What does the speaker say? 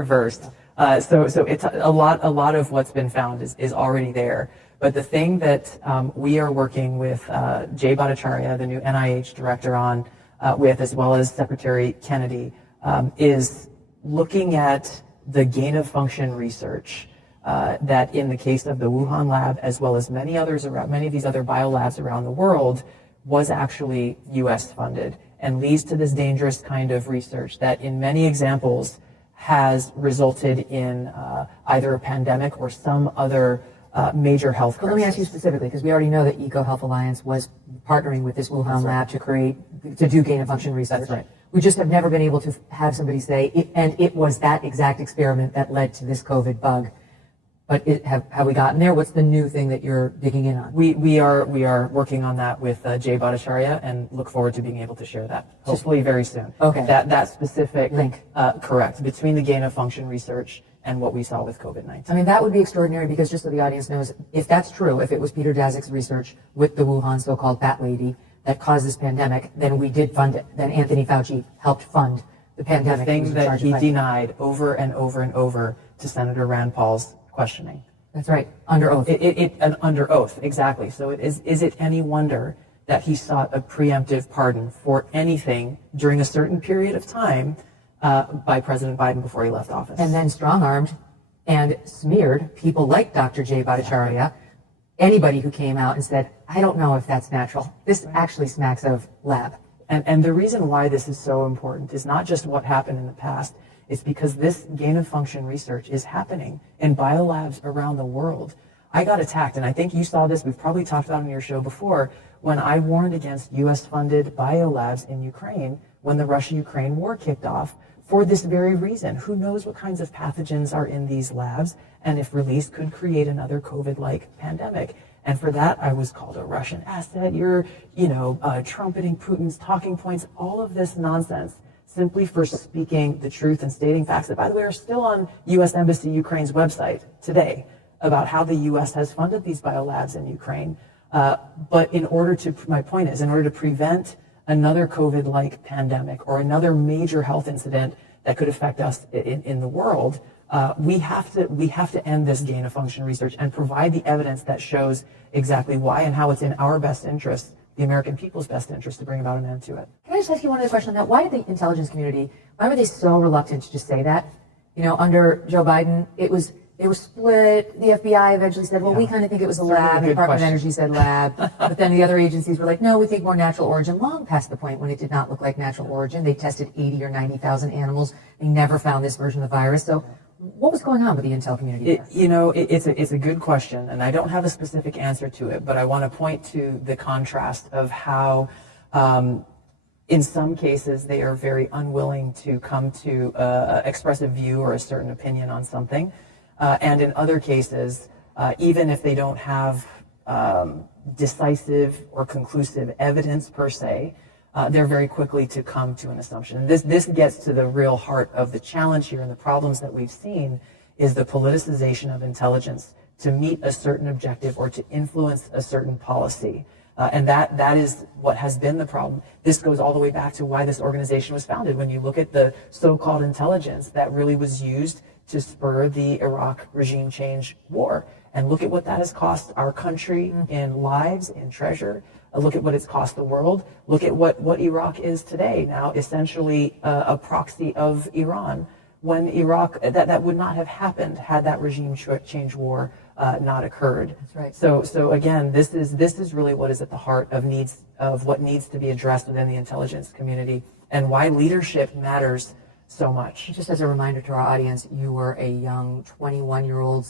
reversed. So it's a lot of what's been found is already there. But the thing that we are working with Jay Bhattacharya, the new NIH director, on with, as well as Secretary Kennedy, is looking at the gain of function research that, in the case of the Wuhan lab, as well as many of these other biolabs around the world, was actually U.S. funded and leads to this dangerous kind of research that, in many examples, has resulted in either a pandemic or some other major health crisis. Let me ask you specifically, because we already know that EcoHealth Alliance was partnering with this Wuhan lab to do gain of function research. That's right. We just have never been able to have somebody say, and it was that exact experiment that led to this COVID bug. But have we gotten there? What's the new thing that you're digging in on? We are working on that with Jay Bhattacharya, and look forward to being able to share that hopefully very soon. Okay. That specific link, correct, between the gain of function research and what we saw with COVID-19. I mean, that would be extraordinary, because just so the audience knows, if that's true, if it was Peter Daszak's research with the Wuhan so-called Bat Lady that caused this pandemic, then we did fund it. Then Anthony Fauci helped fund the pandemic. The thing that he denied over and over and over to Senator Rand Paul's questioning. That's right, under oath. Under oath, exactly. So is it any wonder that he sought a preemptive pardon for anything during a certain period of time by President Biden before he left office? And then strong-armed and smeared people like Dr. Jay Bhattacharya, anybody who came out and said, I don't know if that's natural. This actually smacks of lab. And the reason why this is so important is not just what happened in the past. It's because this gain of function research is happening in biolabs around the world. I got attacked, and I think you saw this, we've probably talked about it on your show before, when I warned against US-funded biolabs in Ukraine when the Russia-Ukraine war kicked off, for this very reason. Who knows what kinds of pathogens are in these labs, and if released could create another COVID-like pandemic. And for that, I was called a Russian asset. You're, trumpeting Putin's talking points, all of this nonsense, simply for speaking the truth and stating facts that, by the way, are still on U.S. Embassy Ukraine's website today about how the U.S. has funded these biolabs in Ukraine. But my point is, in order to prevent another COVID-like pandemic or another major health incident that could affect us in the world, we have to end this gain of function research and provide the evidence that shows exactly why and how it's in our best interest, the American people's best interest, to bring about an end to it. Can I just ask you one other question on that? Why did the intelligence community, why were they so reluctant to just say that? Under Joe Biden, it was split. The FBI eventually said, well, we kind of think it was a lab. The Department of Energy said lab. But then the other agencies were like, no, we think more natural origin, long past the point when it did not look like natural origin. They tested 80 or 90,000 animals. They never found this version of the virus. So what was going on with the intel community? It's a good question, and I don't have a specific answer to it, but I want to point to the contrast of how, in some cases, they are very unwilling to come to express a view or a certain opinion on something, and in other cases, even if they don't have decisive or conclusive evidence per se, they're very quickly to come to an assumption. This gets to the real heart of the challenge here, and the problems that we've seen is the politicization of intelligence to meet a certain objective or to influence a certain policy. And that is what has been the problem. This goes all the way back to why this organization was founded. When you look at the so-called intelligence that really was used to spur the Iraq regime change war, and look at what that has cost our country in lives, in treasure. Look at what it's cost the world. Look at what Iraq is today, now essentially a proxy of Iran. When Iraq, that would not have happened had that regime change war not occurred. That's right. So again, this is really what is at the heart of what needs to be addressed within the intelligence community, and why leadership matters so much. Just as a reminder to our audience, you were a young 21-year-old